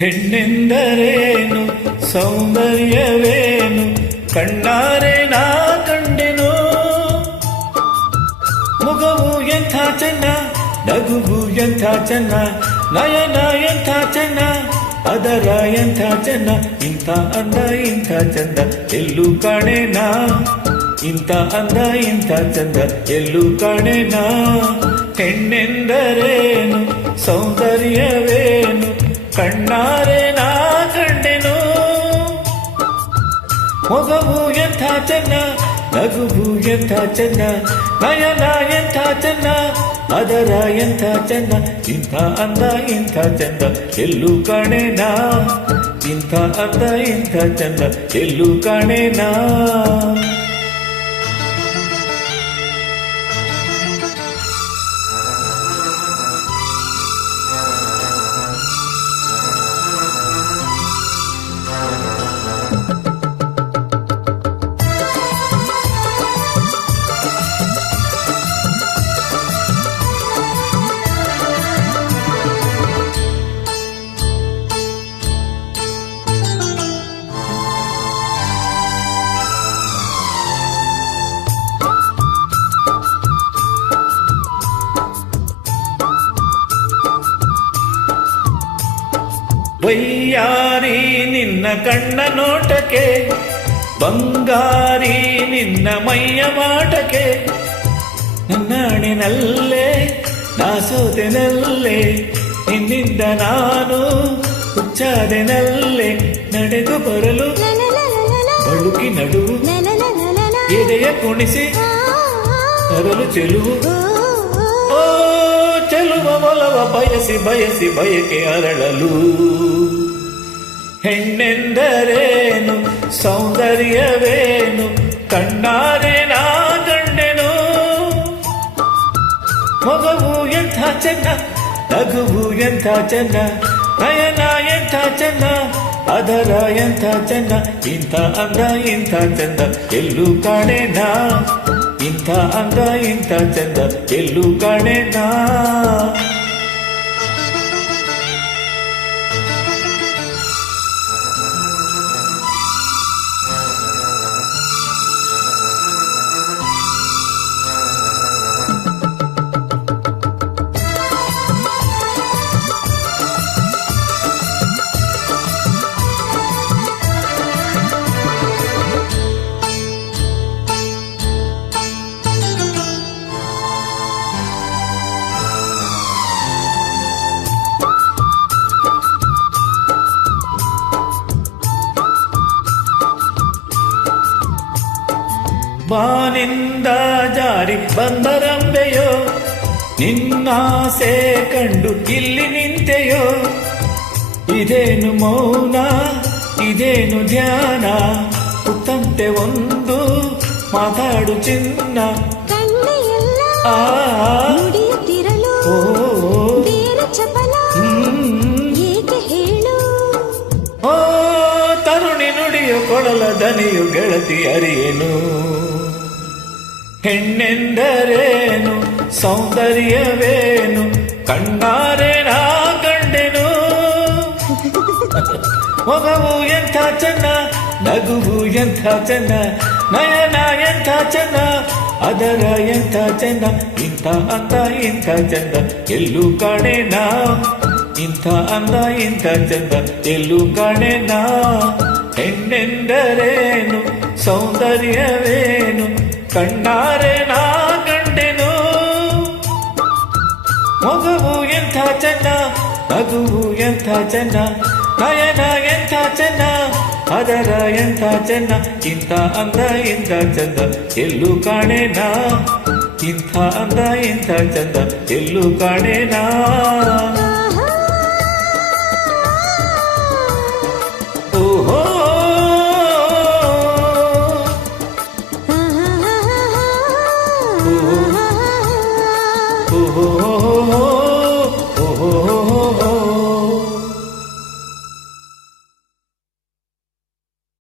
ಹೆಣ್ಣೆಂದರೇನು ಸೌಂದರ್ಯವೇನು ಕಣ್ಣಾರೆ ನಾ ಕಂಡೆನು. ಮುಖವು ಎಂಥ ಚೆನ್ನ, ನಗುವು ಎಂಥ ಚೆನ್ನ, ನಯನ ಎಂಥ ಚೆನ್ನ, ಅದರ ಎಂಥ ಚೆನ್ನ, ಇಂಥ ಅಂದ ಇಂಥ ಚಂದ ಎಲ್ಲೂ ಕಾಣೆನಾ, ಇಂಥ ಅಂದ ಇಂಥ ಚಂದ ಎಲ್ಲೂ ಕಾಣೆನಾ. ಹೆಣ್ಣೆಂದರೇನು ಸೌಂದರ್ಯವೇನು ಕಣ್ಣಾರೆ ನಾ ಕಂಡೆನು. ಮೊಗವು ಎಂಥ ಚೆನ್ನ, ನಗುವು ಎಂಥ ಚೆನ್ನ, ನಯನ ಎಂಥ ಚೆನ್ನ, ಅದರ ಎಂಥ ಚೆನ್ನ, ಇಂಥ ಅಂದ ಇಂಥ ಚಂದ ಎಲ್ಲೂ ಕಾಣೆನಾ, ಇಂಥ ಅಂದ ಇಂಥ ಚಂದ ಎಲ್ಲೂ ಕಾಣೆನಾ. ವೈಯಾರಿ ನಿನ್ನ ಕಣ್ಣ ನೋಟಕ್ಕೆ, ಬಂಗಾರಿ ನಿನ್ನ ಮೈಯ ಮಾಟಕ್ಕೆ, ನನ್ನಾಣಿನಲ್ಲೇ ನಾ ಸೋತೆನಲ್ಲೇ, ನಿನ್ನಿಂದ ನಾನು ಹುಚ್ಚಾದೆನಲ್ಲೇ, ನಡೆದು ಬರಲು ಬಳುಕಿ ನಡುವು, ಎದೆಯ ಕುಣಿಸಿ ತರಲು ಚೆಲುವು, ಓ ಚೆಲುವ ಒಲವ ಬಯಸಿ ಬಯಸಿ ಬಯಕೆ ಅರಳಲು. ಹೆಣ್ಣೆಂದರೇನು ಸೌಂದರ್ಯವೇನು ಕಣ್ಣಾರೆ ನಾ ಕಂಡೆನು. ಮೊಗವು ಎಂಥ ಚೆನ್ನ, ನಗುವು ಎಂಥ ಚೆನ್ನ, ನಯನ ಎಂಥ ಚೆನ್ನ, ಅದರ ಎಂಥ ಚೆನ್ನ, ಇಂಥ ಅಂದ ಇಂಥ ಚಂದ ಎಲ್ಲೂ ಕಾಣೆನಾ, ಇಂಥ ಅಂದ ಇಂಥ ಚಂದ ಎಲ್ಲೂ ಕಾಣೆನಾ. ಬಾನಿಂದ ಜಾರಿ ಬಂದರಂಬೆಯೋ, ನಿನ್ನಾಸೆ ಕಂಡು ಇಲ್ಲಿ ನಿಂತೆಯೋ, ಇದೇನು ಮೌನ ಇದೇನು ಧ್ಯಾನ, ಪುತ್ತಂತೆ ಒಂದು ಮಾತಾಡು ಚಿನ್ನ, ಆ ಓ ತರುಣಿ ನುಡಿಯು ಕೊಡಲ ದನಿಯು ಗೆಳತಿ ಅರಿಯೇನು. ಹೆಣ್ಣೆಂದರೇನು ಸೌಂದರ್ಯವೇನು ಕಣ್ಣಾರೆ ನಾ ಕಂಡೆನು. ಮೊಗವು ಎಂಥ ಚೆನ್ನ, ನಗುವು ಎಂಥ ಚೆನ್ನ, ನಯನ ಎಂಥ ಚೆನ್ನ, ಅದರ ಎಂಥ ಚೆನ್ನ, ಇಂಥ ಅಂದ ಇಂಥ ಚಂದ ಎಲ್ಲೂ ಕಾಣೆನಾ, ಇಂಥ ಅಂದ ಇಂಥ ಚಂದ ಎಲ್ಲೂ ಕಾಣೆನಾ. ಹೆಣ್ಣೆಂದರೇನು ಸೌಂದರ್ಯವೇನು ಕಣ್ಣಾರೆ ನಾ ಕಂಡೆನು. ಮೊಗವು ಎಂಥ ಚೆನ್ನ, ನಗುವು ಎಂಥ ಚೆನ್ನ, ನಯನ ಎಂಥ ಚೆನ್ನ, ಅದರ ಎಂಥ ಚೆನ್ನ, ಇಂಥ ಅಂದ ಇಂಥ ಚಂದ ಎಲ್ಲೂ ಕಾಣೆನಾ, ಇಂಥ ಅಂದ ಇಂಥ ಚಂದ ಎಲ್ಲೂ ಕಾಣೆನಾ. ಓಹೋ ಓ